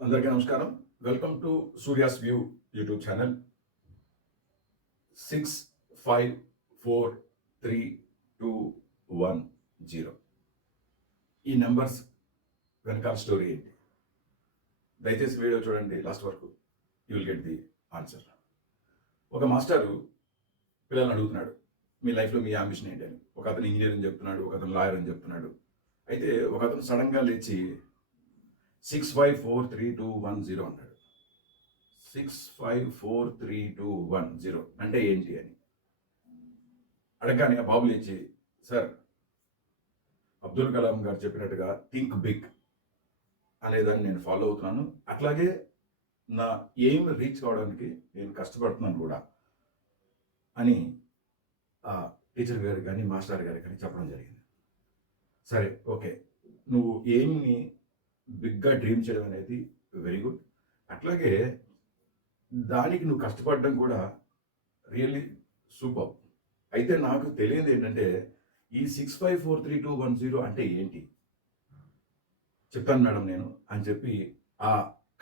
అందరికీ నమస్కారం. Welcome to Surya's view YouTube channel. 65432110 ఈ నెంబర్స్ వెనకాల స్టోరీ ఏంటి? దయచేసి వీడియో చూడండి లాస్ట్ వరకు. You will get the answer. ఒక మాస్టారు పిల్లల్ని అడుగుతున్నాడు, మీ లైఫ్లో మీ అంబిషన్ ఏంటి అని. ఒక అతను ఇంజనీర్ అని చెప్తున్నాడు, ఒక అతను లాయర్ అని చెప్తున్నాడు. అయితే ఒక అతను సడన్గా లేచి 65432110 అన్నాడు. 65432110 అంటే ఏంటి అని అడగగానే ఆ బాబు లేచి, సార్, అబ్దుల్ కలాం గారు చెప్పినట్టుగా థింక్ బిగ్ అనేదాన్ని నేను ఫాలో అవుతున్నాను, అట్లాగే నా ఎయిమ్ రీచ్ కావడానికి నేను కష్టపడుతున్నాను కూడా అని ఆ టీచర్ గారు కానీ మాస్టర్ గారు కానీ చెప్పడం జరిగింది. సరే, ఓకే, నువ్వు ఎయిమ్ని బిగ్గా డ్రీమ్ చేయడం అనేది వెరీ గుడ్. అట్లాగే దానికి నువ్వు కష్టపడడం కూడా రియల్లీ సూపర్. అయితే నాకు తెలియదు ఏంటంటే ఈ 65432110 అంటే ఏంటి చెప్తాను మేడం నేను అని చెప్పి ఆ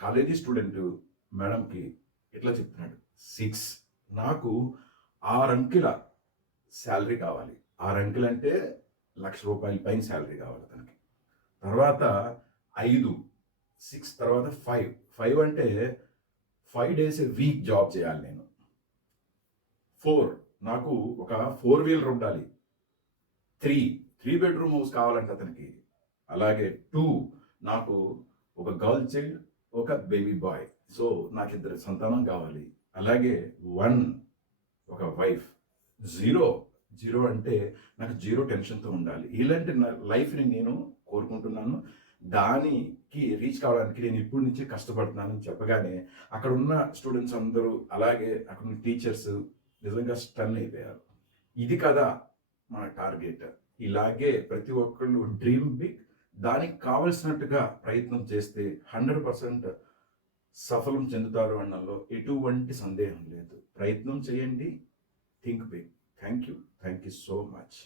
కాలేజీ స్టూడెంట్ మేడంకి ఇట్లా చెప్తున్నాడు. 6 నాకు 6 అంకెల శాలరీ కావాలి. 6 అంకెలు అంటే ₹1,00,000 పైన శాలరీ కావాలి తనకి. తర్వాత 5, 6 తర్వాత 5 అంటే 5 days a వీక్ జాబ్ చేయాలి నేను. 4 నాకు ఒక 4 వీలర్ ఉండాలి. 3 బెడ్రూమ్ హౌస్ కావాలంట అతనికి. అలాగే 2 నాకు ఒక గర్ల్ చైల్డ్, ఒక బేబీ బాయ్. సో నాకు 2 సంతానం కావాలి. అలాగే 1 ఒక వైఫ్. 0 అంటే నాకు 0 టెన్షన్తో ఉండాలి. ఇలాంటి నా లైఫ్ని నేను కోరుకుంటున్నాను. దానికి రీచ్ కావడానికి నేను ఇప్పటి నుంచే కష్టపడుతున్నానని చెప్పగానే అక్కడ ఉన్న స్టూడెంట్స్ అందరూ, అలాగే అక్కడ ఉన్న టీచర్స్ నిజంగా స్టన్ అయిపోయారు. ఇది కదా మన టార్గెట్. ఇలాగే ప్రతి ఒక్కళ్ళు డ్రీమ్ బిగ్, దానికి కావలసినట్టుగా ప్రయత్నం చేస్తే 100% సఫలం చెందుతారు అనడంలో ఎటువంటి సందేహం లేదు. ప్రయత్నం చేయండి. Think big. Thank you so much.